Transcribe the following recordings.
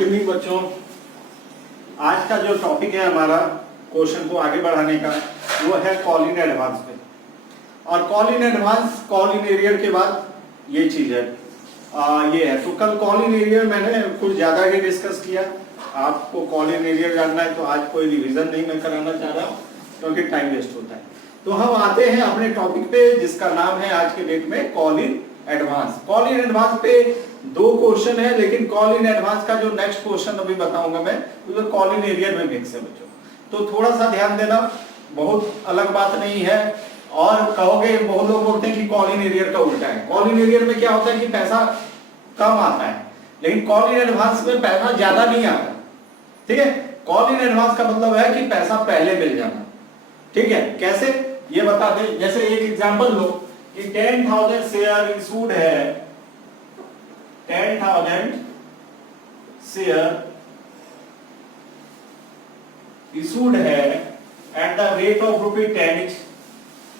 Good evening बच्चों। आज का जो टॉपिक है हमारा क्वेश्चन को आगे बढ़ाने का वो है कॉल इन एडवांस पे। और call in advance call in arrear के बाद ये चीज है ये है। तो कल कॉल इन एरियर मैंने कुछ ज्यादा ही डिस्कस किया। आपको कॉल इन एरियर जानना है तो आज कोई रिवीजन नहीं मैं कराना चाह रहा हूँ क्योंकि टाइम वेस्ट होता है। तो हम आते हैं अपने टॉपिक पे जिसका नाम है आज के डेट में call in advance. Call in advance पे दो क्वेश्चन है, लेकिन कॉल इन एडवांस का जो नेक्स्ट क्वेश्चन अभी बताऊंगा मैं वो कॉल इन एरियर में मिक्स है बच्चों। तो थोड़ा सा ध्यान देना, बहुत अलग बात नहीं है। और कहोगे, बहुत लोग बोलते हैं कि कॉल इन एरियर का उल्टा है। कॉल इन एरियर में क्या होता है कि पैसा कम आता है, लेकिन कॉल इन एडवांस में पैसा ज्यादा नहीं आता। ठीक है, कॉल इन एडवांस का मतलब है कि पैसा पहले मिल जाना। ठीक है, कैसे ये बता दे। जैसे एक एग्जांपल लो कि 10,000 शेयर इशूड है, 10,000 शेयर इशूड है एट द रेट ऑफ ₹10।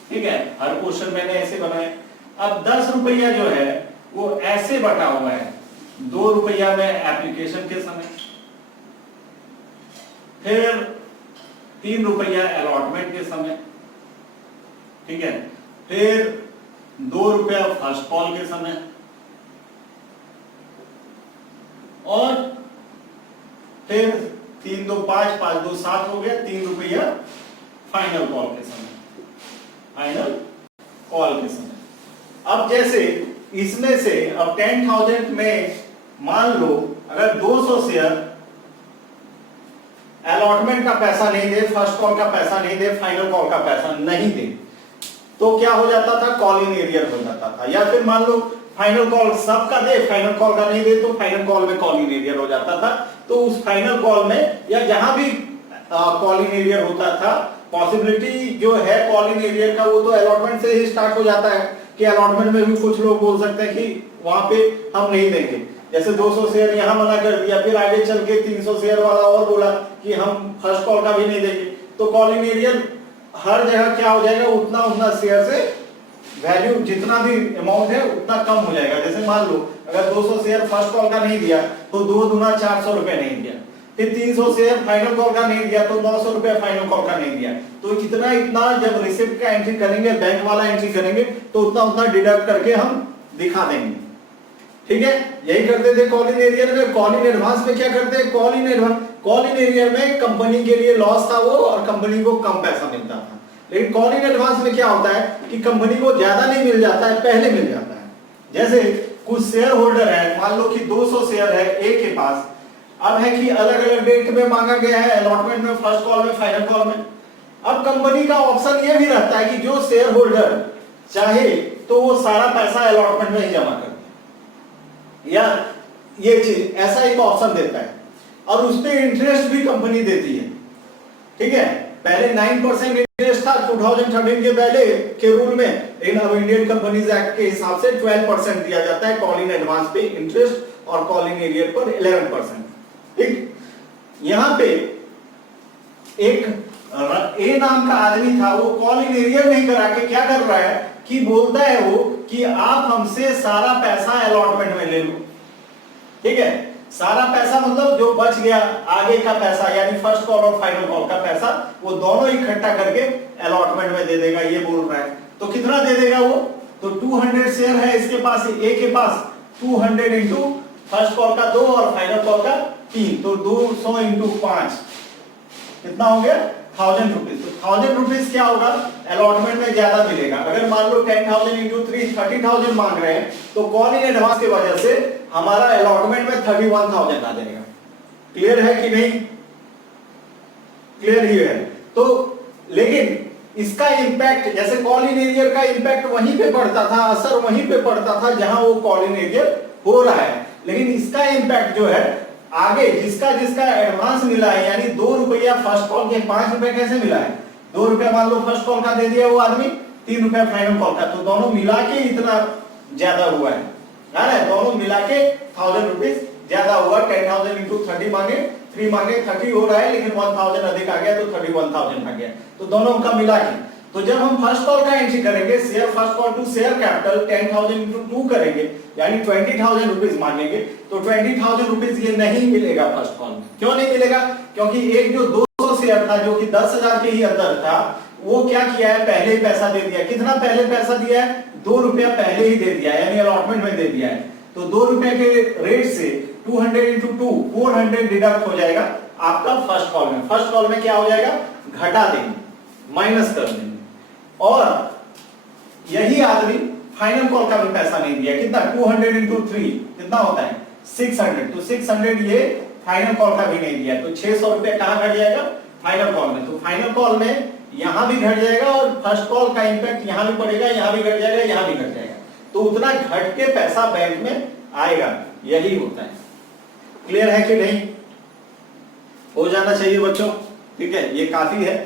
ठीक है, हर क्वेश्चन मैंने ऐसे बनाए। अब 10 रुपया जो है वो ऐसे बटा हुआ है, 2 रुपया में एप्लीकेशन के समय, फिर 3 रुपया अलॉटमेंट के समय। ठीक है, फिर 2 रुपया फर्स्ट कॉल के समय, और फिर 3 2 5 5 2 7 हो गया, 3 रुपया फाइनल कॉल के समय, फाइनल कॉल के समय। अब जैसे इसमें से अब 10,000 में मान लो अगर 200 शेयर अलॉटमेंट का पैसा नहीं दे, फर्स्ट कॉल का पैसा नहीं दे, फाइनल कॉल का पैसा नहीं दे, तो क्या हो जाता था, कॉल इन एरियर हो जाता था। या फिर मान लो फाइनल कॉल सबका दे, फाइनल कॉल का नहीं दे, तो फाइनल कॉल में कॉल इन एरियर हो जाता था। तो उस फाइनल कॉल में या जहां भी कॉल इन एरियर होता था, पॉसिबिलिटी जो है कॉल इन एरियर का वो तो अलॉटमेंट से ही स्टार्ट हो जाता है कि अलॉटमेंट में भी कुछ लोग बोल सकते हैं कि वहां पे हम नहीं देंगे। जैसे 200 शेयर यहां मना कर दिया, फिर आगे चल के 300 शेयर वाला और बोला कि हम फर्स्ट कॉल का भी नहीं देंगे, तो कॉल इन एरियर हर जगह क्या हो जाएगा, उतना उतना शेयर से वैल्यू जितना भी अमाउंट है उतना कम हो जाएगा। जैसे मान लो अगर 200 शेयर फर्स्ट कॉल का नहीं दिया तो 2 दूना 400 रुपए नहीं दिया, फिर 300 शेयर फाइनल कॉल का नहीं दिया तो 900 रुपए फाइनल कॉल का नहीं दिया, तो इतना इतना जब रिसिप्ट का एंट्री करेंगे, बैंक वाला एंट्री करेंगे, तो उतना उतना डिडक्ट करके हम दिखा देंगे। ठीक है, यही करते थे कॉल इन एरियर में। कॉल इन एडवांस में क्या करते हैं, कॉल इन एरियर में कंपनी के लिए लॉस था वो, और कंपनी को कम पैसा मिलता था। लेकिन कॉल इन एडवांस में क्या होता है कि कंपनी को ज्यादा नहीं मिल जाता है, पहले मिल जाता है। जैसे कुछ शेयर होल्डर है, मान लो कि 200 शेयर है ए के पास, अब है कि अलग अलग डेट में मांगा गया है, अलॉटमेंट में, फर्स्ट कॉल में, फाइनल कॉल में। अब कंपनी का ऑप्शन ये भी रहता है कि जो शेयर होल्डर चाहे तो वो सारा पैसा अलॉटमेंट में ही जमा कर दे, या ये चीज ऐसा एक ऑप्शन देता है, और उस पर इंटरेस्ट भी कंपनी देती है। ठीक है, पहले 9% इंटरेस्ट था 2013 के पहले के रूल में, लेकिन अब इंडियन कंपनीज एक्ट के हिसाब से 12% दिया जाता है कॉल इन एडवांस पे इंटरेस्ट, और कॉल इन एरियर पर 11%। ठीक, यहां पे एक ए नाम का आदमी था, वो कॉल इन एरियर नहीं करा के क्या कर रहा है कि बोलता है वो कि आप हमसे सारा पैसा अलॉटमेंट में ले लो। ठीक है, सारा पैसा मतलब जो बच गया आगे का पैसा, यानी फर्स्ट कॉल और फाइनल कॉल का पैसा, वो दोनों इकट्ठा करके अलॉटमेंट में दे देगा, ये बोल रहा है। तो कितना दे देगा वो, तो 200 शेयर है इसके पास, ए के पास, 200 इंटू फर्स्ट कॉल का 2 और फाइनल कॉल का 3, तो 200 इंटू 5 कितना हो गया, 1000 रुपीज। तो 1000 रुपीज क्या होगा, अलॉटमेंट में ज्यादा मिलेगा। अगर मान लो 10,000 इंटू 3 30,000 मांग रहे हैं, तो कॉल इन एडवांस की वजह से हमारा अलॉटमेंट में 31,000 आ जाएगा। क्लियर है कि नहीं, क्लियर ही है। तो लेकिन इसका इंपैक्ट, जैसे कॉल इन एरियर का इंपैक्ट वहीं पे पड़ता था, असर वहीं पे पड़ता था जहां वो कॉल इन एरियर हो रहा है, लेकिन इसका इंपैक्ट जो है आगे जिसका जिसका एडवांस मिला है, यानी 2 रुपया फर्स्ट कॉल के, 5 रुपए कैसे मिला है, 2 रुपया मान लो फर्स्ट कॉल का दे दिया वो आदमी, 3 रुपया फाइनल कॉल का, तो दोनों मिला के इतना ज्यादा हुआ है ना, दोनों मिला के 1000 रुपीज ज्यादा हुआ। 10,000 इंटू 30 मांगे, 3 मांगे, 30 हो रहा है, लेकिन 1000 अधिक आ गया तो 31,000 आ गया, तो दोनों का मिला के तो जब हम फर्स्ट कॉल का एंट्री करेंगे, share first call to share capital 10,000 into 2 करेंगे, यानी 20,000 रुपीज मांगेंगे, तो 20,000 रुपीज ये नहीं मिलेगा फर्स्ट कॉल में। क्यों नहीं मिलेगा? क्योंकि एक जो 200 शेयर था जो कि 10,000 के ही अंदर था, वो क्या किया है, पहले ही पैसा दे दिया। कितना पहले पैसा दिया है? 2 रुपया पहले ही दे दिया, यानी अलॉटमेंट में दे दिया है। तो 2 रुपए के रेट से 200 इंटू 2 400 डिडक्ट हो जाएगा आपका फर्स्ट कॉल में। फर्स्ट कॉल में क्या हो जाएगा, घटा देंगे, माइनस कर देंगे। और यही आदमी फाइनल कॉल का भी पैसा नहीं दिया। कितना? 200 इंटू 3 कितना होता है? 600। तो 600 ये फाइनल कॉल का भी नहीं दिया, तो 600 रुपए कहां घट जाएगा? फाइनल कॉल में। तो फाइनल कॉल में यहां भी घट जाएगा और फर्स्ट कॉल का इंपैक्ट यहां भी पड़ेगा, यहां भी घट जाएगा, यहां भी घट जाएगा। तो उतना घट के पैसा बैंक में आएगा, यही होता है। क्लियर है कि नहीं? हो जाना चाहिए बच्चों, ठीक है, ये काफी है।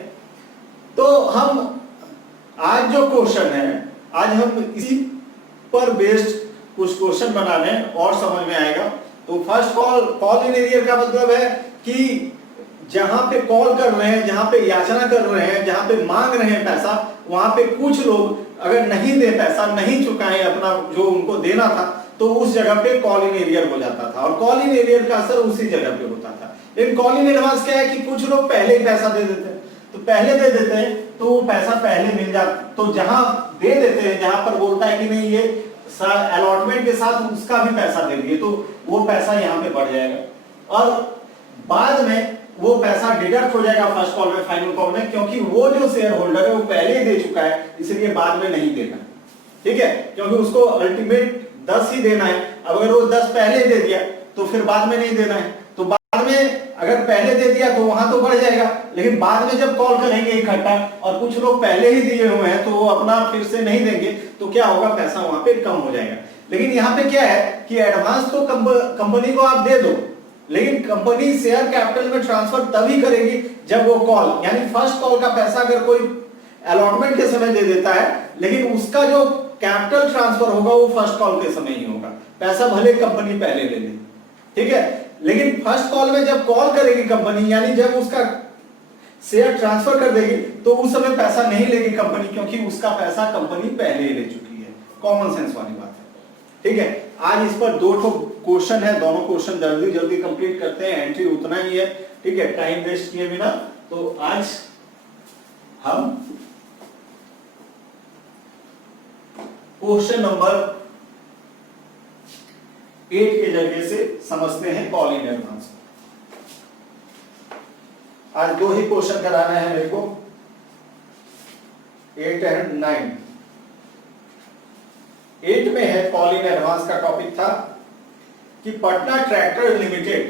तो हम आज जो क्वेश्चन है, आज हम इसी पर बेस्ड कुछ क्वेश्चन बनाने और समझ में आएगा। तो फर्स्ट कॉल इन एरियर का मतलब है कि जहां पे कॉल कर रहे हैं, जहां पे याचना कर रहे हैं, जहां पे मांग रहे हैं पैसा, वहां पे कुछ लोग अगर नहीं दे, पैसा नहीं चुकाए अपना जो उनको देना था, तो उस जगह पे कॉल इन एरियर हो जाता था और कॉल इन एरियर का असर उसी जगह पे होता था। लेकिन कॉल इन एडवांस क्या है कि कुछ लोग पहले ही पैसा दे देते हैं, तो पहले दे देते हैं तो वो पैसा पहले मिल जाता। तो जहां दे देते हैं, जहां पर बोलता है कि नहीं ये अलॉटमेंट के साथ उसका भी पैसा दे दिए, तो वो पैसा यहाँ पे बढ़ जाएगा और बाद में वो पैसा डिडक्ट हो जाएगा फर्स्ट कॉल में, फाइनल कॉल में, क्योंकि वो जो शेयर होल्डर है वो पहले ही दे चुका है, इसलिए बाद में नहीं देना। ठीक है, क्योंकि उसको अल्टीमेट 10 ही देना है। अब अगर वो 10 पहले दे दिया तो फिर बाद में नहीं देना है। तो बाद में अगर पहले दे दिया तो वहां तो बढ़ जाएगा, लेकिन बाद में जब कॉल करेंगे इकट्ठा और कुछ लोग पहले ही दिए हुए हैं तो वो अपना फिर से नहीं देंगे, तो क्या होगा, पैसा वहां पे कम हो जाएगा। लेकिन यहाँ पे क्या है कि एडवांस तो कंपनी को आप दे दो, लेकिन कंपनी शेयर कैपिटल में ट्रांसफर तभी करेगी जब वो कॉल, यानी फर्स्ट कॉल का पैसा अगर कोई अलॉटमेंट के समय दे देता है, लेकिन उसका जो कैपिटल ट्रांसफर होगा वो फर्स्ट कॉल के समय ही होगा, पैसा भले कंपनी पहले ले ले। ठीक है, लेकिन फर्स्ट कॉल में जब कॉल करेगी कंपनी, यानी जब उसका शेयर ट्रांसफर कर देगी, तो उस समय पैसा नहीं लेगी कंपनी, क्योंकि उसका पैसा कंपनी पहले ही ले चुकी है। कॉमन सेंस वाली बात है। ठीक है, आज इस पर 2 क्वेश्चन है, दोनों क्वेश्चन जल्दी जल्दी कंप्लीट करते हैं, एंट्री उतना ही है। ठीक है, टाइम वेस्ट किए बिना। तो आज हम क्वेश्चन नंबर 8 के जरिए से समझते हैं कॉल इन एडवांस। आज 2 ही क्वेश्चन कराना है मेरे को, 8 एंड 9। 8 में है कॉल इन एडवांस का टॉपिक था कि Patna tractor limited,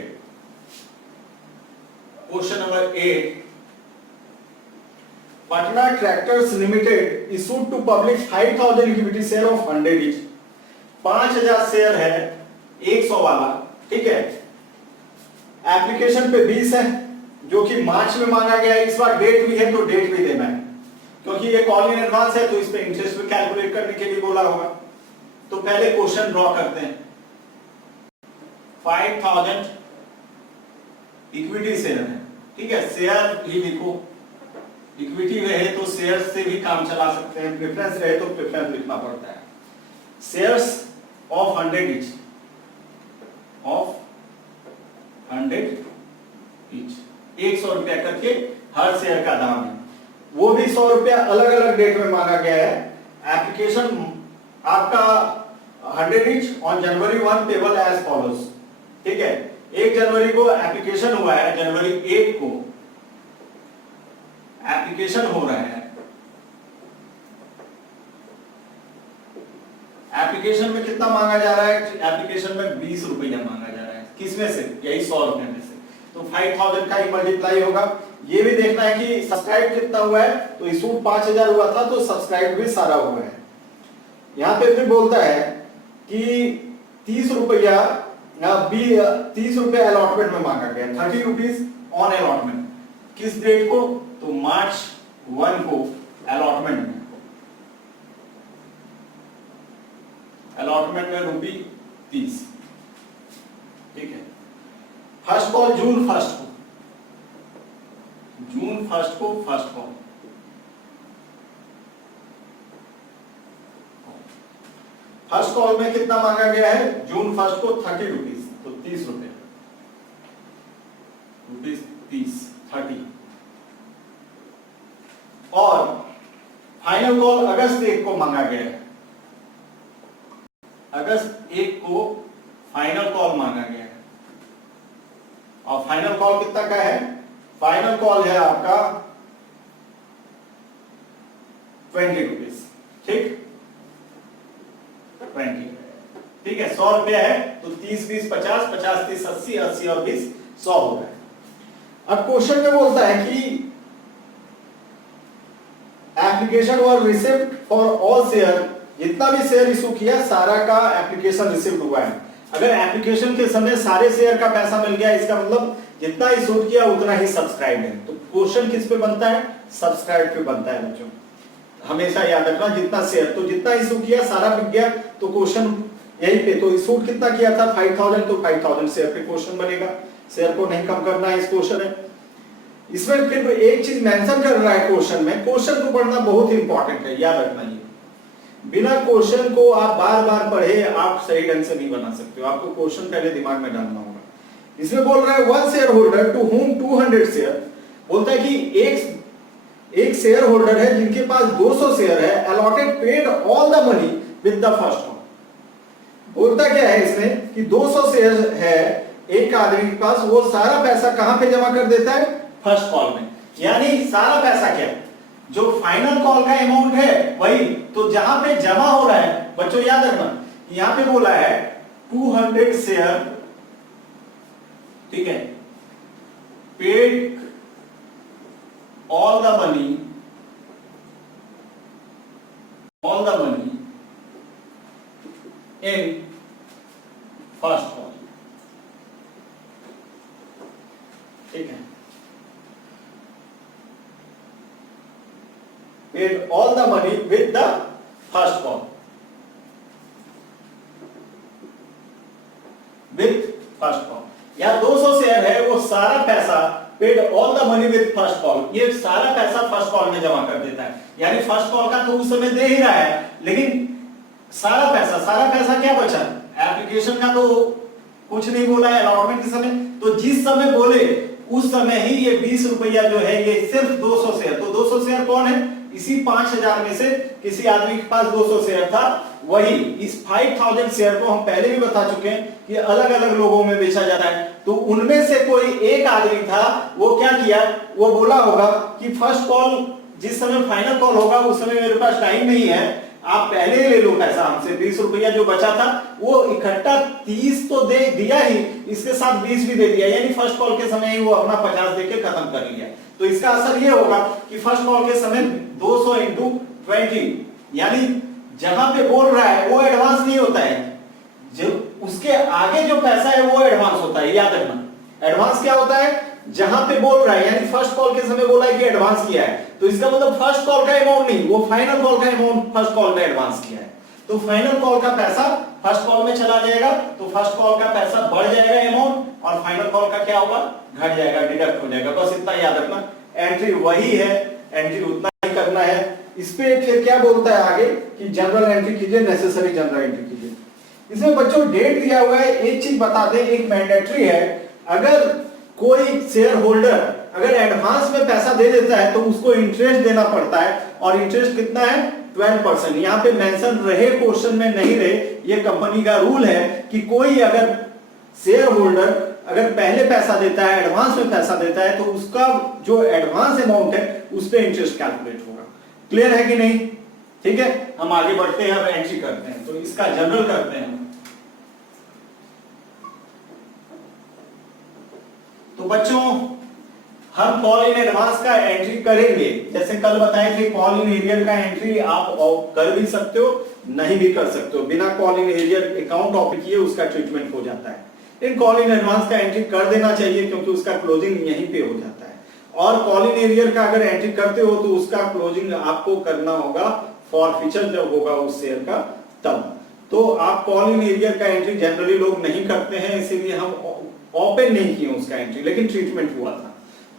question number 8, Patna tractors limited issued to public 5,000 equity share of 100 each. 5,000 share है 100 वाला। ठीक है, एप्लीकेशन पे 20 है जो कि मार्च में मांगा गया है। इस बार डेट भी है तो डेट भी देना है, क्योंकि ये कॉल इन एडवांस है तो इस पे इंटरेस्ट भी कैलकुलेट करने के लिए बोला होगा। तो पहले क्वेश्चन ड्रॉ करते हैं। 5,000 इक्विटी शेयर है। ठीक है, शेयर ही लिखो, इक्विटी रहे तो शेयर से भी काम चला सकते हैं, प्रेफरेंस रहे तो प्रेफरेंस लिखना पड़ता है। Shares of 100 each, of 100 each, 100 रुपया करके हर शेयर का दाम है। वो भी 100 रुपया अलग अलग डेट में मांगा गया है। एप्लीकेशन आपका 100 each on January 1 payable as follows. ठीक है, 1 जनवरी को एप्लीकेशन हुआ है, जनवरी 1 को एप्लीकेशन हो रहा है। एप्लीकेशन में कितना मांगा जा रहा है? एप्लीकेशन में 20 रुपया मांगा जा रहा है। किसमें से? यही 100 रुपए में से। तो 5,000 का ही मल्टीप्लाई होगा। ये भी देखना है कि सब्सक्राइब कितना हुआ है। तो इशू 5,000 हुआ था तो सब्सक्राइब भी सारा हुआ है। यहां पे भी बोलता है कि 30 रुपया 30 रुपया अलॉटमेंट में मांगा गया, 30 रुपीज ऑन अलॉटमेंट। किस डेट को? तो मार्च 1 को अलॉटमेंट में, अलॉटमेंट में ₹30। ठीक है, फर्स्ट कॉल जून 1 को, जून 1 को फर्स्ट कॉल, फर्स्ट कॉल में कितना मांगा गया है जून 1 को 30 रुपीज, तो 30 रुपए, ₹30 और फाइनल कॉल अगस्त 1 को मांगा गया है, अगस्त 1 को फाइनल कॉल मांगा गया है। और फाइनल कॉल कितना का है, फाइनल कॉल है आपका 20 रुपीज, ठीक 20, ठीक है। 100 रुपया है तो 30 20 50, 50 30 80, 80 और 20 100 हो गए। अब क्वेश्चन में बोलता है कि application were received for all share, जितना भी शेयर इशू किया सारा का एप्लीकेशन रिसिव्ड हुआ है। अगर एप्लीकेशन के समय सारे शेयर का पैसा मिल गया, इसका मतलब जितना इशू किया उतना ही सब्सक्राइब है। तो क्वेश्चन किस पे बनता है, सब्सक्राइब पे बनता है बच्चों, हमेशा याद रखना। जितना शेयर, तो जितना इशू किया सारा बिक गया, तो क्वेश्चन यही पे। तो इशू कितना किया था 5000, तो 5000 शेयर पे क्वेश्चन बनेगा, शेयर को नहीं कम करना है इस क्वेश्चन है। इसमें फिर एक चीज मेंशन कर रहा है क्वेश्चन में, क्वेश्चन को पढ़ना बहुत इंपॉर्टेंट है, याद रखना। ये बिना क्वेश्चन को आप बार बार पढ़े आप सही ढंग से नहीं बना सकते हो, आपको क्वेश्चन पहले दिमाग में डालना होगा। इसमें बोल रहा है one share holder to whom 200 share, बोलता है कि एक शेयर होल्डर है जिनके पास 200 शेयर है, allotted paid all the money with the first call. बोलता क्या है इसमें कि 200 शेयर है एक आदमी के पास, वो सारा पैसा कहां पे जमा कर देता है, फर्स्ट कॉल में। यानी सारा पैसा क्या, जो फाइनल कॉल का अमाउंट है वही, तो जहां पे जमा हो रहा है बच्चों याद रखना, यहां पे बोला है 200 शेयर, ठीक है, paid all the money in first call, ठीक है, paid all the money with the first call, with first call। या 200 शेयर है, वो सारा पैसा paid all the money with first call, ये सारा पैसा फर्स्ट कॉल में जमा कर देता है। यानी फर्स्ट कॉल का तो उस समय दे ही रहा है, लेकिन सारा पैसा क्या बचा, एप्लीकेशन का तो कुछ नहीं बोला है अलॉटमेंट के समय, तो जिस समय बोले उस समय ही ये 20 रुपया जो है ये सिर्फ 200 शेयर, तो 200 शेयर कौन है, इसी 5000 में से किसी आदमी के पास 200 शेयर था, वही इस 5000 शेयर को हम पहले भी बता चुके हैं कि अलग अलग लोगों में बेचा जाता है। तो उनमें से कोई एक आदमी था, वो क्या किया, वो बोला होगा कि फर्स्ट कॉल जिस समय फाइनल कॉल होगा उस समय मेरे पास टाइम नहीं है, आप पहले ही ले लो पैसा हमसे, 20 रुपया जो बचा था वो इकट्ठा 30 तो दे दिया ही, इसके साथ 20 भी दे दिया, यानी फर्स्ट कॉल के समय ही वो अपना 50 देके खत्म कर लिया। तो इसका असर ये होगा कि फर्स्ट कॉल के समय 200 इंटू 20, यानी जहां पे बोल रहा है वो एडवांस नहीं होता है, जो उसके आगे जो पैसा है वो एडवांस होता है, याद रखना। एडवांस क्या होता है, जहां पे बोल रहा है, यानी फर्स्ट कॉल के समय बोला है कि एडवांस किया है, तो इसका मतलब फर्स्ट कॉल का अमाउंट नहीं, वो फाइनल कॉल का अमाउंट फर्स्ट कॉल में एडवांस किया है। तो फाइनल कॉल का पैसा फर्स्ट कॉल में चला जाएगा, तो फर्स्ट कॉल का पैसा बढ़ जाएगा अमाउंट, और फाइनल कॉल का क्या होगा, घट जाएगा, डिडक्ट हो जाएगा। बस इतना याद रखना, एंट्री वही है, एंट्री उतना ही करना है। इस पे फिर क्या बोलता है आगे कि जनरल एंट्री कीजिए, नेसेसरी जनरल एंट्री कीजिए। इसमें बच्चों डेट दिया हुआ है, एक चीज बता दें, एक मैंडेटरी है, अगर कोई शेयर होल्डर अगर एडवांस में पैसा दे देता है तो उसको इंटरेस्ट देना पड़ता है, और इंटरेस्ट कितना है 12%। यहाँ पे मेंशन रहे क्वेश्चन में नहीं रहे, ये कंपनी का रूल है कि कोई अगर शेयर होल्डर अगर पहले पैसा देता है, एडवांस में पैसा देता है, तो उसका जो एडवांस अमाउंट है उस पर इंटरेस्ट कैलकुलेट होगा। क्लियर है कि नहीं, ठीक है। हम आगे बढ़ते हैं, अब एंट्री करते हैं, तो इसका जनरल करते हैं। तो बच्चों हम कॉल इन एडवांस का एंट्री करेंगे, जैसे कल बताए थे कॉल इन एरियर का एंट्री आप कर भी सकते हो, नहीं भी कर सकते हो, बिना call in arrear account open किए उसका ट्रीटमेंट हो जाता है। इन कॉल इन एडवांस का एंट्री कर देना चाहिए क्योंकि उसका क्लोजिंग यहीं पे हो जाता है, और कॉल इन एरियर का अगर एंट्री करते हो तो उसका क्लोजिंग आपको करना होगा फॉरफीचर जब होगा उस शेयर का तब। तो आप कॉल इन एरियर का एंट्री जनरली लोग नहीं करते हैं, इसीलिए हम ओपन नहीं किए उसका एंट्री, लेकिन ट्रीटमेंट हुआ था।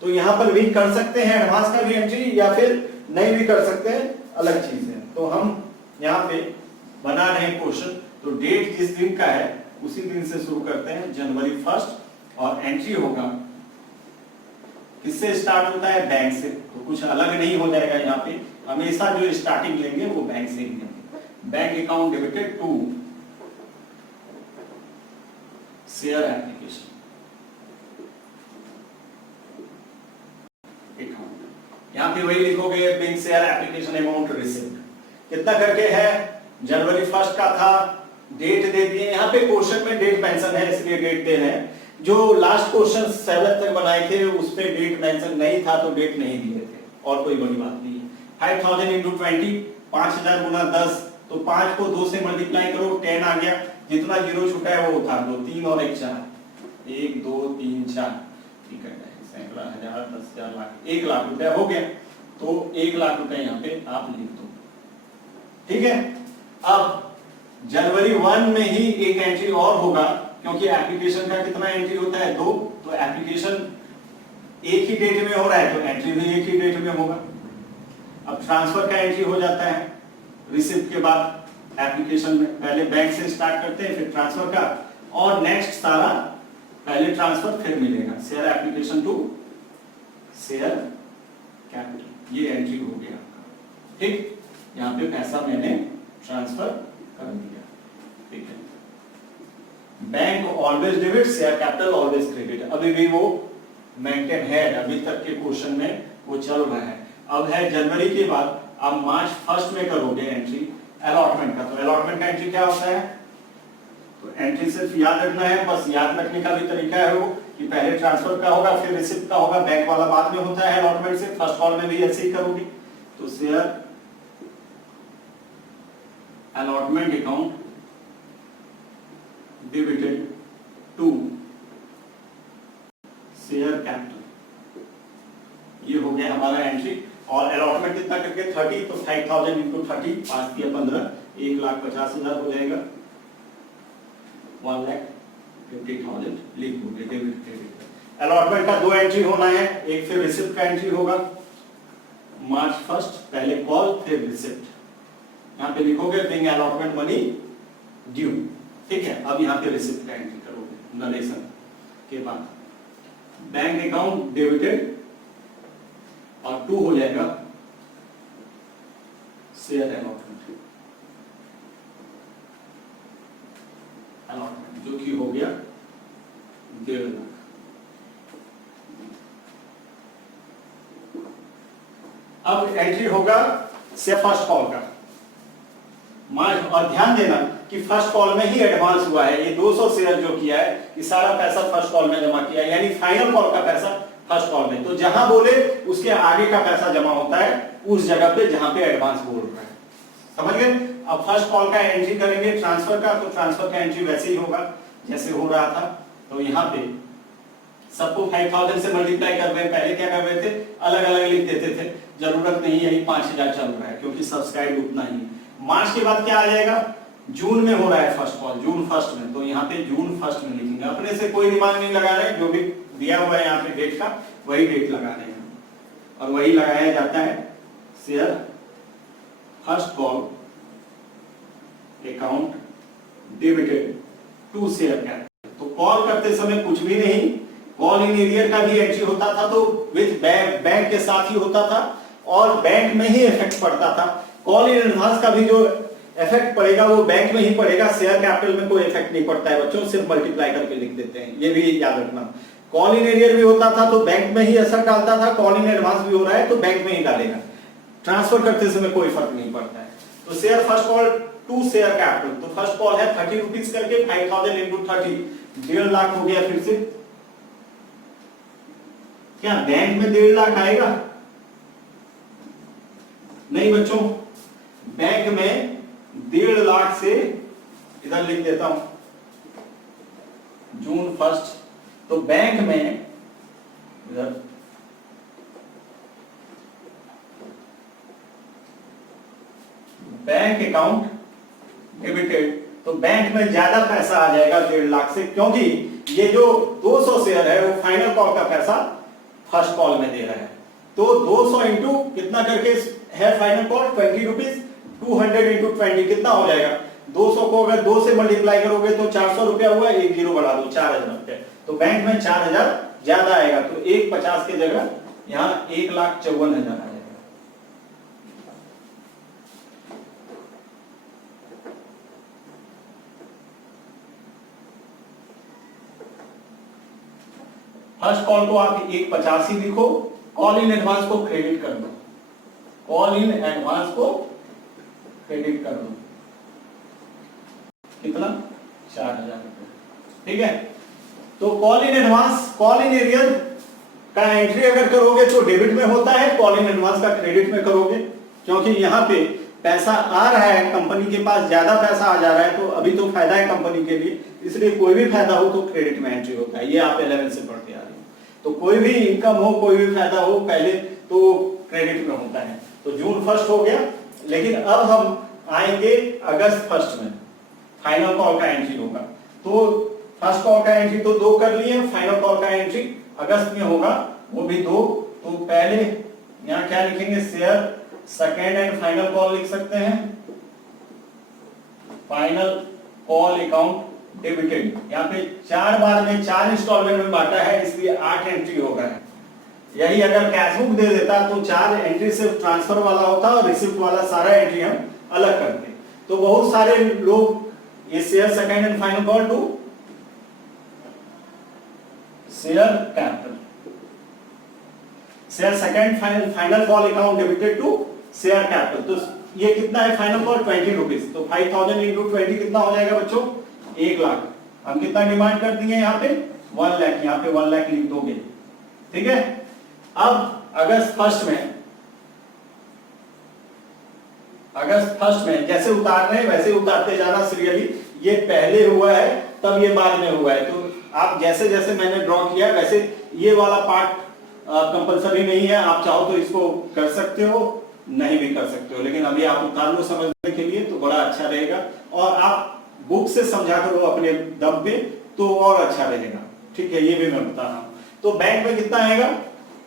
तो यहां पर भी कर सकते हैं एडवांस का भी एंट्री, या फिर नहीं भी कर सकते हैं, अलग चीज है। तो हम यहाँ पे बना रहे क्वेश्चन तो डेट जिस दिन का है उसी दिन से शुरू करते हैं, जनवरी 1 और एंट्री होगा किससे स्टार्ट होता है, बैंक से। तो कुछ अलग नहीं हो जाएगा, यहाँ पे हमेशा जो स्टार्टिंग लेंगे वो बैंक से ही लेंगे। Bank account debited to share application account. यहाँ पे वही लिखोगे bank share application amount received कितना करके है, जनवरी 1 का था, डेट दे दिए। यहाँ पे क्वेश्चन में डेट मेंशन है इसलिए डेट दे रहे हैं। जो लास्ट क्वेश्चन 7 तक बनाए थे उसपे डेट मेंशन नहीं था तो डेट नहीं दिए थे, और कोई बड़ी बात नहीं है। 5000 इंटू 20, 5000 गुना 10, तो 5 को 2 से मल्टीप्लाई करो, 10 आ गया। जितना जीरो छूटा है वो उतार दो, 3 और 1 4, 1 2 3 4, ठीक है, सैकड़ा, हजार, 10,000, लाख, 1 लाख रुपया हो गया। तो 1 लाख रुपए यहाँ पे आप लिख दो, ठीक है। अब जनवरी 1 में ही एक एंट्री और होगा, क्योंकि एप्लीकेशन का कितना एंट्री होता है, 2, तो एप्लीकेशन एक ही डेट में हो रहा है तो एंट्री भी एक ही डेट में होगा। अब ट्रांसफर का एंट्री हो जाता है रिसिप्ट के बाद एप्लीकेशन में, पहले बैंक से स्टार्ट करते हैं फिर ट्रांसफर का, और नेक्स्ट सारा पहले ट्रांसफर फिर मिलेगा, share application to share capital, ये एंट्री हो गया आपका, ठीक। यहाँ पे पैसा मैंने ट्रांसफर कर दिया, ठीक है। Bank always debit, share capital always credit, अभी भी वो मेंटेन है, अभी तक के क्वेश्चन में वो चल रहा है। अब है जनवरी के बाद, अब मार्च 1 में करोगे एंट्री अलॉटमेंट का, तो अलॉटमेंट का एंट्री क्या होता है, तो एंट्री सिर्फ याद रखना है, बस याद रखने का भी तरीका है वो कि पहले ट्रांसफर का होगा फिर रिसिप्ट का होगा, बैंक वाला बाद में होता है अलॉटमेंट से, फर्स्ट कॉल में भी ऐसे ही करोगे। तो share allotment account debited to share capital, ये हो गया हमारा एंट्री। और अलॉटमेंट कितना करके 30, तो 5000 इंटू 30, 5 या 15, 1,50,000 हो जाएगा, 1,50,000 लिख दोगे डेबिट क्रेडिट। अलॉटमेंट का 2 एंट्री होना है, एक फिर रिसिप्ट का एंट्री होगा मार्च 1 पहले कॉल फिर रिसिप्ट, यहाँ पे लिखोगे बिंग अलॉटमेंट मनी ड्यू, ठीक है। अब यहाँ पे रिसिप्ट का एंट्री करोगे नरेशन के बाद, बैंक अकाउंट डेबिटेड और 2 हो जाएगा शेयर अलॉटमेंट, जो कि हो गया 1.5 लाख। अब एंट्री होगा से फर्स्ट कॉल का मार्च, और ध्यान देना कि फर्स्ट कॉल में ही एडवांस हुआ है, ये 200 शेयर जो किया है ये सारा पैसा फर्स्ट कॉल में जमा किया है, यानी फाइनल कॉल का पैसा फर्स्ट कॉल में। तो जहां बोले उसके आगे का पैसा जमा होता है उस जगह पे जहां पे एडवांस बोल रहा है, समझ गए। अब फर्स्ट कॉल का एंट्री करेंगे ट्रांसफर का, तो ट्रांसफर का एंट्री वैसे ही होगा जैसे हो रहा था। तो यहाँ पे सबको 5000 से मल्टीप्लाई कर रहे हैं, पहले क्या कर रहे थे अलग अलग लिख देते थे, जरूरत नहीं है, यही 5000 चल रहा है क्योंकि सब्सक्राइब उतना ही। मार्च के बाद क्या आ जाएगा, जून में हो रहा है फर्स्ट कॉल, जून 1 में, तो यहाँ पे जून 1 में लिखेंगे, अपने से कोई दिमाग नहीं लगा रहे, जो भी दिया हुआ है यहाँ पे डेट का वही डेट लगा रहे हैं, और वही लगाया जाता है share first call account debited to share capital. तो कॉल करते समय कुछ भी नहीं, कॉल इन एरियर का भी एंट्री होता था तो विद बैंक के साथ ही होता था और बैंक में ही इफेक्ट पड़ता था। कॉल इन एडवांस का भी जो इफेक्ट पड़ेगा वो बैंक में ही पड़ेगा, शेयर कैपिटल में कोई इफेक्ट नहीं पड़ता है बच्चों, सिर्फ मल्टीप्लाई करके लिख देते हैं, ये भी याद रखना। कॉल इन एरियर भी होता था तो बैंक में ही असर डालता था, कॉल इन एडवांस भी हो रहा है तो बैंक में ही डालेगा, ट्रांसफर करते समय कोई फर्क नहीं पड़ता है। तो share first call to share capital, तो फर्स्ट कॉल है 30 रुपीज करके 5000 इंटू 30, 1.5 लाख हो गया। फिर से क्या बैंक में 1.5 लाख आएगा? नहीं बच्चों, बैंक में 1.5 लाख से इधर लिख देता हूं जून 1, तो बैंक में इधर बैंक अकाउंट डेबिटेड, तो बैंक में ज्यादा पैसा आ जाएगा 1.5 लाख से, क्योंकि ये जो 200 शेयर है वो फाइनल कॉल का पैसा फर्स्ट कॉल में दे रहा है। तो 200 इंटू कितना करके है फाइनल कॉल 20 रुपीज, 200 इंटू 20 कितना हो जाएगा 200 को अगर 2 से मल्टीप्लाई करोगे तो 400 रुपया हुआ, एक जीरो बढ़ा दो 4000 रुपया, तो बैंक में 4000 ज्यादा आएगा, तो 150 की जगह यहाँ 1,54,000 आ जाएगा। फर्स्ट कॉल को आप 150 ही लिखो, कॉल इन एडवांस को क्रेडिट कर दो, कॉल इन एडवांस को क्रेडिट कर दो, कितना 4000 रुपये, ठीक है। तो call in advance, call in arrear का एंट्री अगर करोगे तो डेबिट में होता है, कॉल इन एडवांस का क्रेडिट में करोगे, क्योंकि यहाँ पे पैसा आ रहा है, कंपनी के पास ज्यादा पैसा आ जा रहा है, तो अभी तो फायदा है कंपनी के लिए, इसलिए कोई भी फायदा हो तो क्रेडिट में एंट्री होता है। ये आप 11 से पढ़ते आ रहे हो, तो कोई भी इनकम हो, कोई भी फायदा हो, पहले तो क्रेडिट में होता है। तो जून 1 हो गया, लेकिन अब हम आएंगे अगस्त 1 में, फाइनल कॉल का एंट्री होगा। तो फर्स्ट कॉल का एंट्री तो 2 कर लिए, फाइनल कॉल का एंट्री अगस्त में होगा, वो भी 2। तो पहले यहाँ क्या लिखेंगे, share second and final call लिख सकते हैं, फाइनल कॉल अकाउंट डेबिटेड। यहाँ पे 4 बार में 4 इंस्टॉलमेंट में बांटा है, इसलिए 8 एंट्री होगा। यही अगर कैश बुक दे देता तो 4 एंट्री सिर्फ ट्रांसफर वाला होता और रिसिप्ट वाला सारा एंट्री हम अलग करते। तो बहुत सारे लोग ये share second and final call to share capital, share second final call account debited to share capital. तो ये कितना है फाइनल कॉल, 20 रुपीज, तो 5000 इंटू 20 कितना हो जाएगा बच्चों, 1 लाख। हम कितना डिमांड कर दिए यहाँ पे, 1 लाख, यहाँ पे 1 लाख लिख दोगे, ठीक है। अब अगस्त 1 में जैसे उतार रहे हैं वैसे उतारते जाना सीरियली। ये पहले हुआ है तब ये बाद में हुआ है, तो आप जैसे जैसे मैंने ड्रॉ किया वैसे ये वाला पार्ट कंपलसरी नहीं है, आप चाहो तो इसको कर सकते हो, नहीं भी कर सकते हो, लेकिन अभी आप उतार लो समझने के लिए तो बड़ा अच्छा रहेगा। और आप बुक से समझा करो अपने दम पे तो और अच्छा रहेगा, ठीक है। ये भी मैं बता रहा हूं। तो बैंक में कितना आएगा,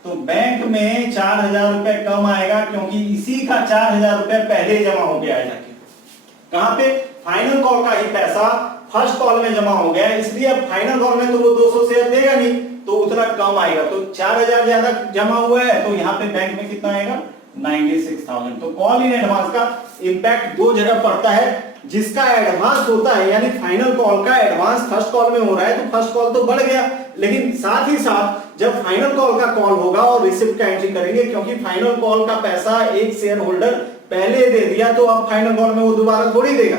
तो बैंक में 4000 रुपए कम आएगा, क्योंकि इसी का 4000 रुपए पहले जमा हो गया है जाके, कहां पे, फाइनल कॉल का ही पैसा फर्स्ट कॉल में जमा हो गया है, इसलिए अब फाइनल कॉल में तो वो 200 शेयर देगा नहीं, तो उतना कम आएगा। तो 4000 ज्यादा जमा हुआ है, तो यहाँ पे बैंक में कितना आएगा, 96,000। तो कॉल इन एडवांस का इंपैक्ट 2 जगह पड़ता है। जिसका एडवांस होता है, यानी फाइनल कॉल का एडवांस फर्स्ट कॉल में हो रहा है, तो फर्स्ट कॉल तो बढ़ गया, लेकिन साथ ही साथ जब फाइनल कॉल का कॉल होगा और रिसिप्ट का एंट्री करेंगे, क्योंकि फाइनल कॉल का पैसा एक शेयर होल्डर पहले दे दिया, तो अब फाइनल कॉल में वो दोबारा थोड़ी देगा।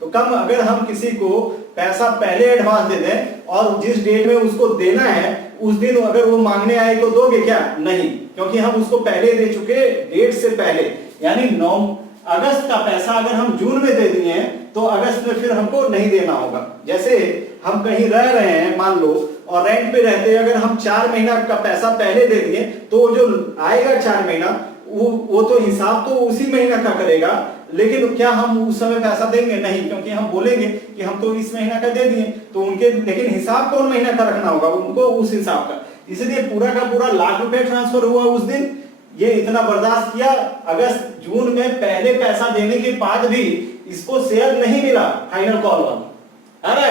तो कम अगर हम किसी को पैसा पहले एडवांस दे दें और जिस डेट में उसको देना है उस दिन अगर वो मांगने आए तो दोगे क्या, नहीं, क्योंकि हम उसको पहले दे चुके डेट से पहले। यानी 9 अगस्त का पैसा अगर हम जून में दे दिए तो अगस्त में फिर हमको नहीं देना होगा। जैसे हम कहीं रह रहे हैं मान लो, और रेंट पे रहते हैं, अगर हम 4 महीना का पैसा पहले दे दिए तो जो आएगा 4 महीना वो तो हिसाब तो उसी महीना का करेगा, लेकिन क्या हम उस समय पैसा देंगे, नहीं, क्योंकि हम बोलेंगे कि हम तो इस महीना का दे दिए, तो उनके लेकिन हिसाब कौन महीना का रखना होगा, उनको उस हिसाब का। इसलिए पूरा का पूरा लाख रुपए ट्रांसफर हुआ उस दिन, ये इतना बर्दाश्त किया। अगस्त जून में पहले पैसा देने के बाद भी इसको शेयर नहीं मिला फाइनल कॉल वाला, अरे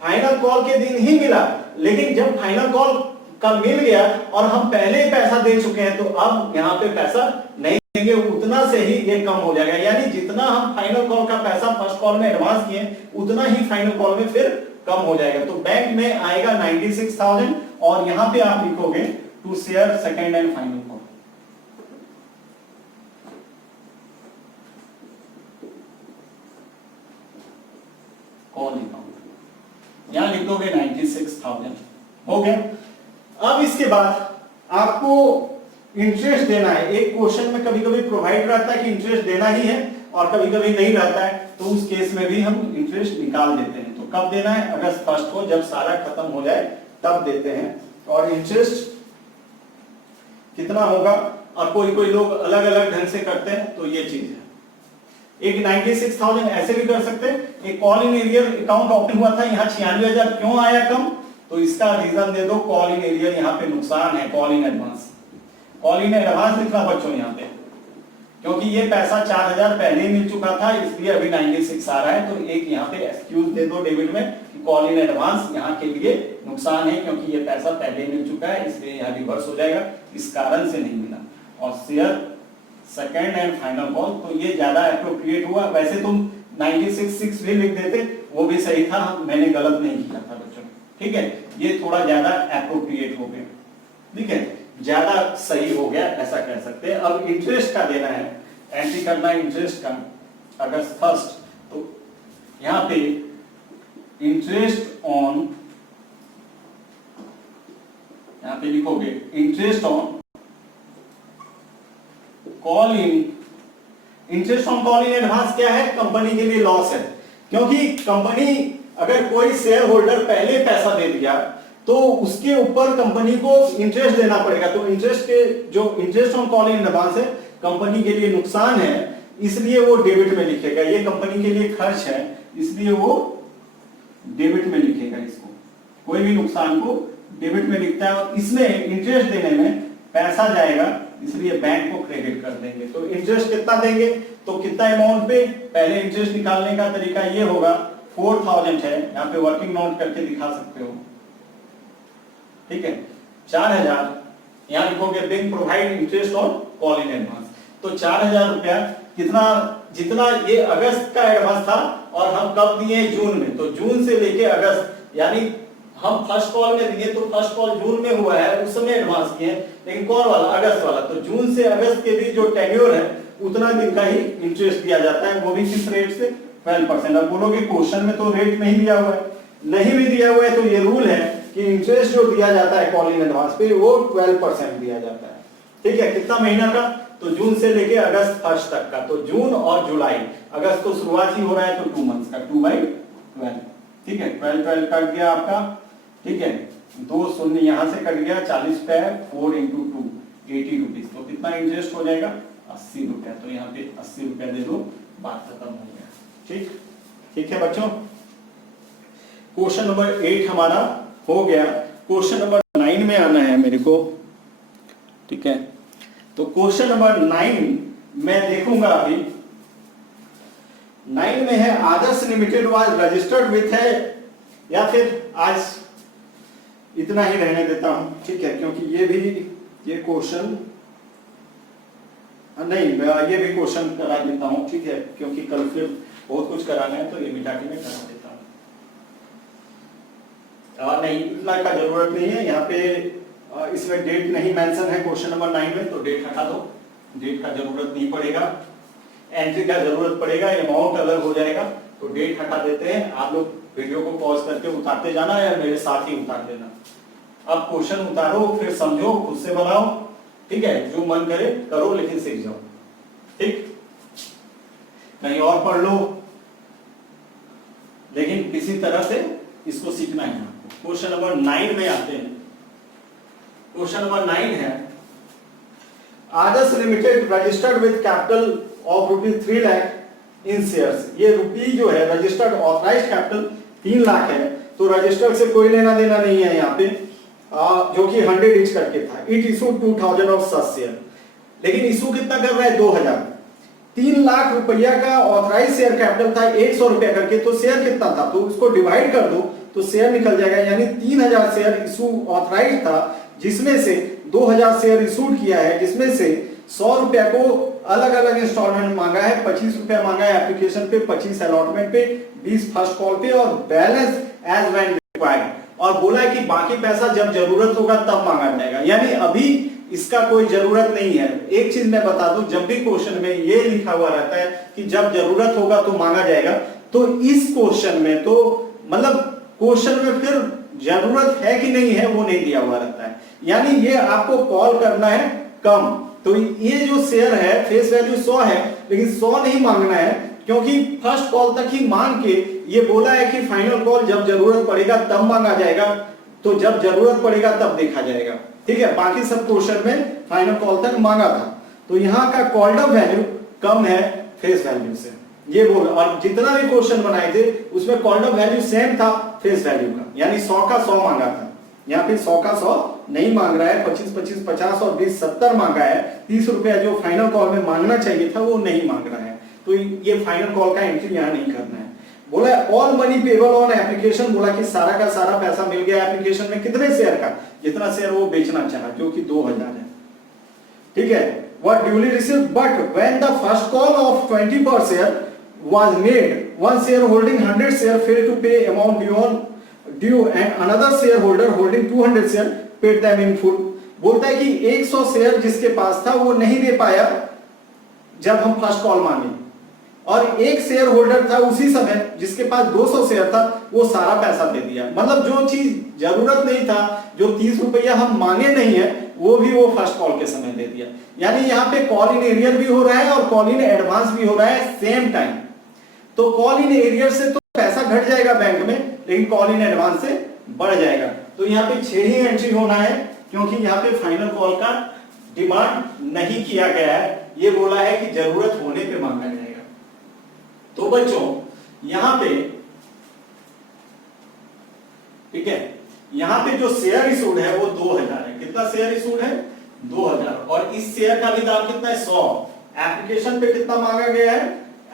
फाइनल कॉल के दिन ही मिला, लेकिन जब फाइनल कॉल का मिल गया और हम पहले पैसा दे चुके हैं, तो अब यहाँ पे पैसा नहीं देंगे, उतना से ही ये कम हो जाएगा। यानी जितना हम फाइनल कॉल का पैसा फर्स्ट कॉल में एडवांस किए, उतना ही फाइनल कॉल में फिर कम हो जाएगा। तो बैंक में आएगा 96,000 और यहाँ पे आप लिखोगे to share second and final call. Call account यहां लिख दोगे 96,000, हो गया। अब इसके बाद आपको इंटरेस्ट देना है। एक क्वेश्चन में कभी कभी प्रोवाइड रहता है कि इंटरेस्ट देना ही है और कभी कभी नहीं रहता है, तो उस केस में भी हम इंटरेस्ट निकाल देते हैं। तो कब देना है, अगस्त 1 को जब सारा खत्म हो जाए तब देते हैं। और इंटरेस्ट कितना होगा, और कोई कोई लोग अलग अलग ढंग से करते हैं, तो ये चीज है। एक 96,000 ऐसे भी कर सकते हैं। एक call in arrear account open हुआ था, यहाँ 96,000 क्यों आया कम, तो इसका रीजन दे दो, कॉल इन एरियर यहाँ पे नुकसान है, call in advance. Call in advance लिखना बच्चों यहाँ पे, क्योंकि ये पैसा 4000 पहले ही मिल चुका था, इसलिए अभी 96 आ रहा है। तो एक यहाँ पे एक्सक्यूज दे दो डेबिट में कि कॉल इन एडवांस यहाँ के लिए नुकसान है, क्योंकि ये पैसा पहले ही मिल चुका है, इसलिए यहाँ रिवर्स हो जाएगा, इस कारण से नहीं मिला। और share second and final call, तो ये ज्यादा एप्रोप्रिएट हुआ। वैसे तुम 96.6 भी लिख देते, वो भी सही था, मैंने गलत नहीं किया था बच्चों, ठीक है। ये थोड़ा ज्यादा एप्रोप्रिएट हो गया, ठीक है, ज्यादा सही हो गया, ऐसा कह सकते हैं। अब इंटरेस्ट का देना है, एंट्री करना है इंटरेस्ट का, अगस्त 1, तो यहां पे इंटरेस्ट ऑन, यहां पे लिखोगे interest on call in, interest on call in advance क्या है, कंपनी के लिए लॉस है, क्योंकि कंपनी अगर कोई शेयर होल्डर पहले पैसा दे दिया तो उसके ऊपर कंपनी को इंटरेस्ट देना पड़ेगा। तो इंटरेस्ट के जो interest on call in advance है कंपनी के लिए नुकसान है, इसलिए वो डेबिट में लिखेगा। ये कंपनी के लिए खर्च है, इसलिए वो डेबिट में लिखेगा। इसको कोई भी नुकसान को डेबिट में लिखता है, और इसमें इंटरेस्ट देने में पैसा जाएगा, इसलिए बैंक को क्रेडिट कर देंगे। तो इंटरेस्ट कितना देंगे, तो कितना अमाउंट पे, पहले इंटरेस्ट निकालने का तरीका ये होगा, 4000 है, यहाँ पे वर्किंग नोट करके दिखा सकते हो, ठीक है, 4000 यहां लिखोगे, bank provide interest on call in advance. तो 4000 रुपया कितना, जितना ये अगस्त का एडवांस था, और हम कब दिए, जून में, तो जून से लेके अगस्त, यानी हम फर्स्ट कॉल में दिए तो फर्स्ट कॉल जून में हुआ है, उस समय एडवांस किए, लेकिन कौन वाला, अगस्त वाला। तो जून से अगस्त के बीच जो टेन्योर है उतना दिन का ही इंटरेस्ट दिया जाता है, वो भी किस रेट से, 12%। अब बोलोगे क्वेश्चन में तो रेट नहीं दिया हुआ है, नहीं भी दिया हुआ है, तो ये रूल है कि इंटरेस्ट जो दिया जाता है कॉल इन एडवांस पे वो 12% दिया जाता है, ठीक है। कितना महीना का, तो जून से लेके अगस्त 1 तक का, तो जून और जुलाई, अगस्त तो शुरुआत ही हो रहा है, तो 2 मंथ्स का, 2/12, ठीक है। 12 कट गया आपका, ठीक है, 2 शून्य यहां से कट गया, 40 पे 4 into 2 80 रुपीज, तो कितना इंटरेस्ट हो जाएगा, 80 रुपया। तो यहाँ पे 80 रुपया दे दो, बात खत्म हो गया, ठीक, ठीक है बच्चों। क्वेश्चन नंबर 8 हमारा हो गया। क्वेश्चन नंबर 9 में आना है मेरे को, ठीक है। तो क्वेश्चन नंबर 9 मैं देखूंगा अभी, 9 में है, Adarsh limited was registered with है, या फिर आज इतना ही रहने देता हूं, ठीक है, क्योंकि ये भी, ये क्वेश्चन नहीं, ये भी क्वेश्चन करा देता हूं, ठीक है, क्योंकि कल फिर बहुत कुछ कराना है, तो ये मिटा के मैं करा देता हूं। नहीं, इतना का जरूरत नहीं है, यहाँ पे इसमें डेट नहीं मेंशन है क्वेश्चन नंबर 9 में, तो डेट हटा दो, डेट का जरूरत नहीं पड़ेगा, एंट्री का जरूरत पड़ेगा, अमाउंट अलग हो जाएगा, तो डेट हटा देते हैं। आप लोग वीडियो को पॉज करके उतारते जाना, या मेरे साथ ही उतार देना। अब क्वेश्चन उतारो, फिर समझो, खुद से बनाओ, ठीक है, जो मन करे करो, लेकिन सीख जाओ, ठीक। कहीं और पढ़ लो, लेकिन किसी तरह से इसको सीखना है। क्वेश्चन नंबर 9 में आते हैं। क्वेश्चन नंबर 9 है, Adarsh limited registered with capital of ₹3 lakh in shares. ये रुपी जो है रजिस्टर्ड ऑथराइज्ड कैपिटल 3 लाख है, तो रजिस्टर्ड से कोई लेना देना नहीं है यहाँ पे, जो कि 100 ईच करके था। It issue 2000 of such share, लेकिन इशू कितना कर रहा है, 2000। 3 लाख रुपया का ऑथराइज शेयर कैपिटल था, 100 रुपया करके, तो शेयर कितना था, तो उसको डिवाइड कर दो तो शेयर निकल जाएगा, यानी 3000 शेयर इशू ऑथराइज था, जिसमें से 2000 शेयर इशूड किया है, जिसमें से 100 रुपया को अलग अलग इंस्टॉलमेंट मांगा है, 25 रुपया मांगा है एप्लीकेशन पे, 25 अलॉटमेंट पे, 20 फर्स्ट कॉल पे, और बैलेंस एज व्हेन रिक्वायर्ड, और बोला है कि बाकी पैसा जब जरूरत होगा तब मांगा जाएगा, यानी अभी इसका कोई जरूरत नहीं है। एक चीज मैं बता दूं, जब भी क्वेश्चन में ये लिखा हुआ रहता है कि जब जरूरत होगा तो मांगा जाएगा, तो इस क्वेश्चन में तो मतलब क्वेश्चन में फिर जरूरत है कि नहीं है वो नहीं दिया हुआ रहता है, यानी ये आपको कॉल करना है कम। तो ये जो शेयर है फेस वैल्यू 100 है, लेकिन 100 नहीं मांगना है, क्योंकि फर्स्ट कॉल तक ही मांग के ये बोला है कि फाइनल कॉल जब जरूरत पड़ेगा तब मांगा जाएगा, तो जब जरूरत पड़ेगा तब देखा जाएगा, ठीक है। बाकी सब क्वेश्चन में फाइनल कॉल तक मांगा था, तो यहाँ का कॉल्ड अप वैल्यू कम है फेस वैल्यू से, ये बोल। और जितना भी क्वेश्चन बनाए थे उसमें कॉल्ड अप वैल्यू सेम था फेस वैल्यू का, यानी 100 का 100 मांगा था, यहाँ पे 100 का 100 नहीं मांग रहा है, 25 25 50 और 20 70 मांगा है, 30 रुपया जो फाइनल कॉल में मांगना चाहिए था वो नहीं मांग रहा है, तो ये फाइनल कॉल का एंट्री यहाँ नहीं करना है। बोला all money payable on application, बोला कि सारा का सारा पैसा मिल गया एप्लीकेशन में, कितने शेयर का, जितना शेयर वो बेचना चाहा, जो कि 2000 है, ठीक है। What duly received, but when the first call of 20 per share was made, one shareholding 100 share failed to pay amount due and another shareholder holding 200 share paid them in full। बोलता है कि 100 शेयर जिसके पास था वो नहीं दे पाया जब हम फर्स्ट कॉल मांगे, और एक शेयर होल्डर था उसी समय जिसके पास 200 शेयर था, वो सारा पैसा दे दिया। मतलब जो चीज जरूरत नहीं था, जो 30 रुपया हम मांगे नहीं है, वो भी वो फर्स्ट कॉल के समय दे दिया। यानी यहाँ पे कॉल इन एरियर भी हो रहा है और कॉल इन एडवांस भी हो रहा है सेम टाइम। तो कॉल इन एरियर से तो पैसा घट जाएगा बैंक में, लेकिन कॉल इन एडवांस से बढ़ जाएगा। तो यहाँ पे 6 ही एंट्री होना है, क्योंकि यहाँ पे फाइनल कॉल का डिमांड नहीं किया गया है, ये बोला है कि जरूरत होने पे मांगा जाएगा। तो बच्चों यहाँ पे, ठीक है, यहाँ पे जो शेयर इशूड है वो 2000 है। कितना शेयर इशूड है? 2000। और इस शेयर का भी दाम कितना है? 100। एप्लीकेशन पे कितना मांगा गया है?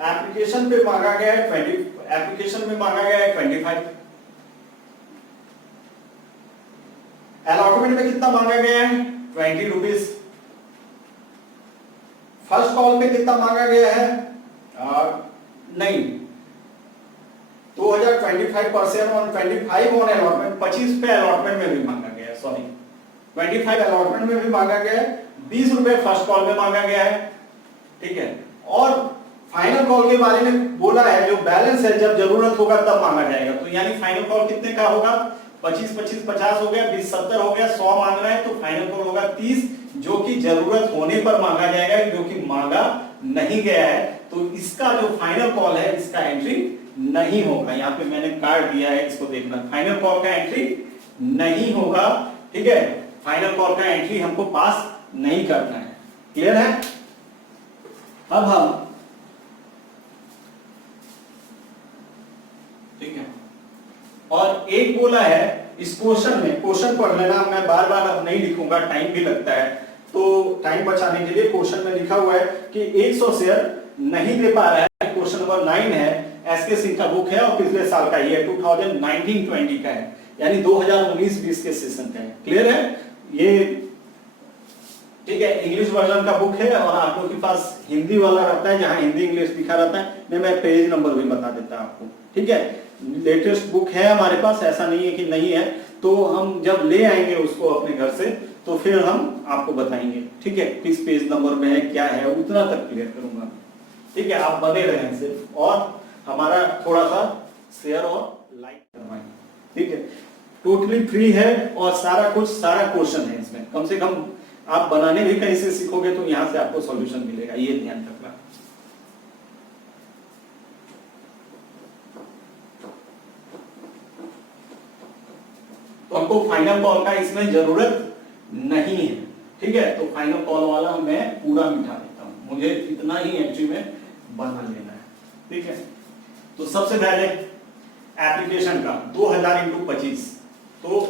एप्लीकेशन पे मांगा गया है 20, एप्लीकेशन में मांगा गया है 25। अलॉटमेंट में कितना मांगा गया है? 20 रुपीज। फर्स्ट कॉल पे कितना मांगा गया है? नहीं, 2025% ऑन 25 ऑन अलॉटमेंट, 25 पे अलॉटमेंट में भी मांगा गया है, सॉरी 25 अलॉटमेंट में भी मांगा गया है, 20 रुपए फर्स्ट कॉल में मांगा गया है, ठीक है। और फाइनल कॉल के बारे में बोला है जो बैलेंस है जब जरूरत होगा तब मांगा जाएगा। तो यानी फाइनल कॉल कितने का होगा? 25 25 50 हो गया, 20 70 हो गया, 100 मांग रहा है, तो फाइनल कॉल होगा 30, जो कि जरूरत होने पर मांगा जाएगा, जो कि मांगा नहीं गया है। तो इसका जो फाइनल कॉल है इसका एंट्री नहीं होगा। यहाँ पे मैंने कार्ड दिया है, इसको देखना। फाइनल कॉल का एंट्री नहीं होगा, ठीक है। फाइनल कॉल का एंट्री हमको पास नहीं करना है। क्लियर है? अब हम, ठीक है, और एक बोला है इस क्वेश्चन में, क्वेश्चन पढ़ लेना, मैं बार बार नहीं लिखूंगा, टाइम भी लगता है, तो टाइम बचाने के लिए क्वेश्चन में लिखा हुआ है कि 100 शेयर नहीं दे पा रहा है। क्वेश्चन नंबर 9 है, एसके सिंह का बुक है और पिछले साल का ही है, 2019-20 का है, यानी 2019-20 के सेशन का है। क्लियर है ये? ठीक है, इंग्लिश वर्जन का बुक है और आप लोग के पास हिंदी वाला रहता है, जहां हिंदी इंग्लिश लिखा रहता है। मैं पेज नंबर भी बता देता हूं आपको, ठीक है। लेटेस्ट बुक है हमारे पास, ऐसा नहीं है कि नहीं है। तो हम जब ले आएंगे उसको अपने घर से, तो फिर हम आपको बताएंगे, ठीक है, किस पेज नंबर में है, क्या है, उतना तक क्लियर करूंगा, ठीक है। आप बने रहें सिर्फ, और हमारा थोड़ा सा शेयर और लाइक करवाएं, ठीक है। टोटली फ्री है और सारा कुछ, सारा क्वेश्चन है इसमें। कम से कम आप बनाने भी कहीं से सीखोगे तो यहां से आपको सॉल्यूशन मिलेगा, ये ध्यान रखना। तो हमको फाइनल कॉल का इसमें जरूरत नहीं है, ठीक है। तो फाइनल कॉल वाला मैं पूरा मिटा देता हूं, मुझे इतना ही एंट्री में बना लेना है, ठीक है। तो सबसे पहले एप्लीकेशन का 2000 × 25, तो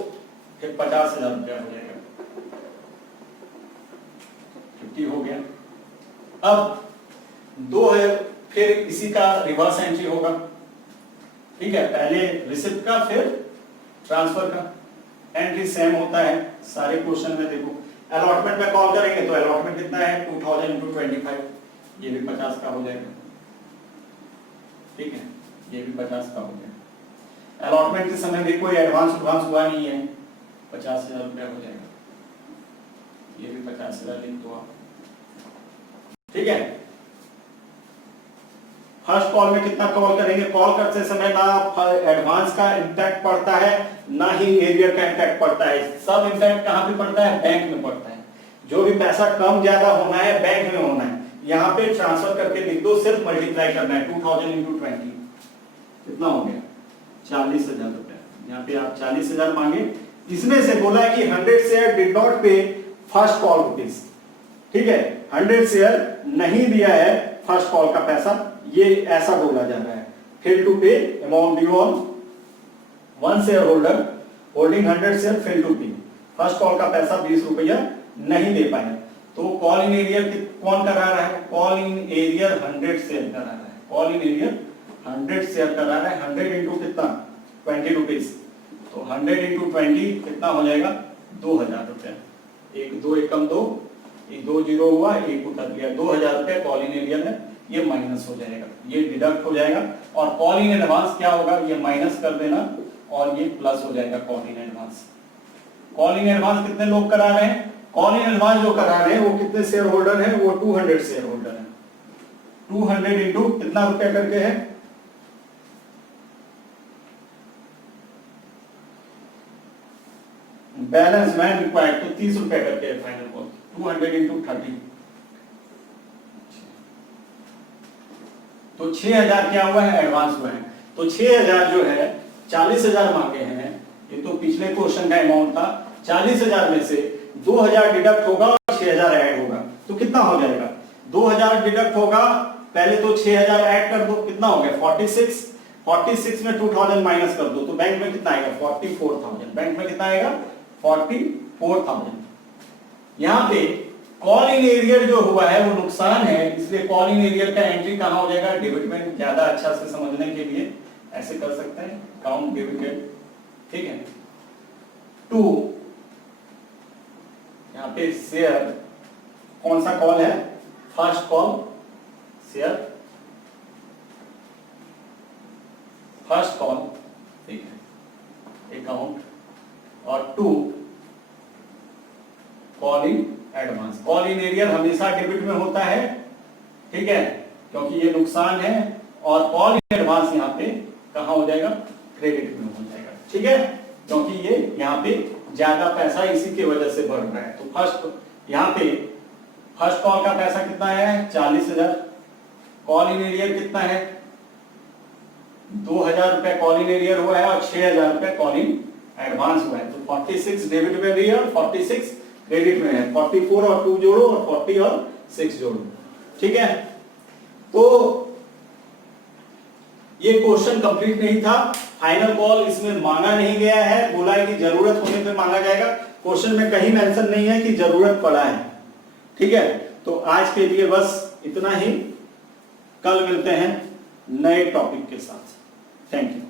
फिर 50,000 रुपया हो जाएगा, 50 हो गया। अब 2 है, फिर इसी का रिवर्स एंट्री होगा, ठीक है। पहले रिसिप्ट का, फिर ट्रांसफर का। एंट्री सेम होता है सारे क्वेश्चन में। देखो अलॉटमेंट में कॉल करेंगे तो अलॉटमेंट कितना है? 2000 × 25, ये भी 50 का हो जाएगा, ठीक है, ये भी 50 का हो गया। अलॉटमेंट के समय भी कोई एडवांस हुआ नहीं है, 50,000 रुपया हो जाएगा, ये भी 50,000 लिख दो आप, ठीक है। फर्स्ट कॉल में कितना कॉल करेंगे? कॉल करते समय ना एडवांस का इम्पैक्ट पड़ता है, ना ही एरियर का इम्पैक्ट पड़ता है। सब इम्पैक्ट कहां पे पड़ता है? बैंक में पड़ता है। जो भी पैसा कम ज्यादा होना है बैंक में होना है। यहाँ पे ट्रांसफर करके लिख दो, सिर्फ मल्टीप्लाई करना है। 2000 × 20 कितना हो गया? 40,000 रुपया। यहाँ पे आप 40,000 मांगे, इसमें से बोला है कि 100 शेयर डिड नॉट पे फर्स्ट कॉल रुपीज, ठीक है। 100 शेयर नहीं दिया है फर्स्ट कॉल का पैसा, ये ऐसा बोला जा रहा है। Fail to pay amount due on one share holder holding 100 share fail to pay. First call का पैसा 20 रुपया नहीं दे पाए, तो कॉल इन एरियर कौन करा रहा है? कॉल इन एरियर 100 शेयर करा रहा है, कॉल इन एरियर 100 शेयर करा रहा है। 100 इंटू कितना? 20 रुपीज, तो 100 इंटू 20 कितना हो जाएगा? 2000 रुपया। एक दो एकम दो, एक 2 जीरो हुआ, एक उतर गया, 2000 रुपया कॉल इन एरियर है, ये माइनस हो जाएगा, ये डिडक्ट हो जाएगा। और कॉल इन एडवांस क्या होगा? ये माइनस कर देना और ये प्लस हो जाएगा call in advance. Call in advance कितने लोग करा रहे हैं? कॉल इन एडवांस जो करा रहे हैं वो कितने शेयर होल्डर हैं? वो 200 शेयर होल्डर हैं। 200 इंटू कितना रुपया करके है? बैलेंस मैन रिक्वायर्ड, तो 30 रुपया करके है फाइनल कॉल। 200 इंटू 30, तो 6000 क्या हुआ है? एडवांस हुआ है। तो 6000 जो है 40,000 मांगे हैं, ये तो पिछले क्वेश्चन का अमाउंट था। 40,000 में से 2000 डिडक्ट होगा और 6000 ऐड होगा, तो कितना हो जाएगा? 2000 डिडक्ट होगा, पहले तो 6000 ऐड कर दो, कितना हो गया? 46। 46 में 2000 माइनस कर दो, तो बैंक में कितना आएगा? 44,000। बैंक में कितना आएगा? 44,000। यहाँ पे कॉल इन एरियर जो हुआ है वो नुकसान है, इसलिए कॉल इन एरियर का एंट्री कहां हो जाएगा? डेबिट में। ज्यादा अच्छा से समझने के लिए ऐसे कर सकते हैं, काउंट डेबिटेड, ठीक है। 2 यहाँ पे शेयर कौन सा कॉल है? First call share, first call, ठीक है, अकाउंट। और 2 call in advance. Call in arrear हमेशा डेबिट में होता है, ठीक है, क्योंकि ये नुकसान है। और कॉल इन एडवांस यहाँ पे कहां हो जाएगा? क्रेडिट में हो जाएगा, ठीक है, क्योंकि ये यहाँ पे ज्यादा पैसा इसी की वजह से बढ़ रहा है। तो फर्स्ट यहाँ पे फर्स्ट कॉल का पैसा कितना है? 40,000। कॉल इन एरियर कितना है? 2000 रुपए कॉल इन एरियर हुआ है और 6000 रुपए कॉल इन एडवांस हुआ है। तो 46 डेबिट में भी है और 46 क्रेडिट में है। 44 और 2 जोड़ो और 40 और 6 जोड़ो, ठीक है। तो ये क्वेश्चन कंप्लीट नहीं था। फाइनल कॉल इसमें मांगा नहीं गया है, बोला है कि जरूरत होने पे मांगा जाएगा। क्वेश्चन में कहीं मेंशन नहीं है कि जरूरत पड़ा है, ठीक है। तो आज के लिए बस इतना ही, कल मिलते हैं नए टॉपिक के साथ। Thank you.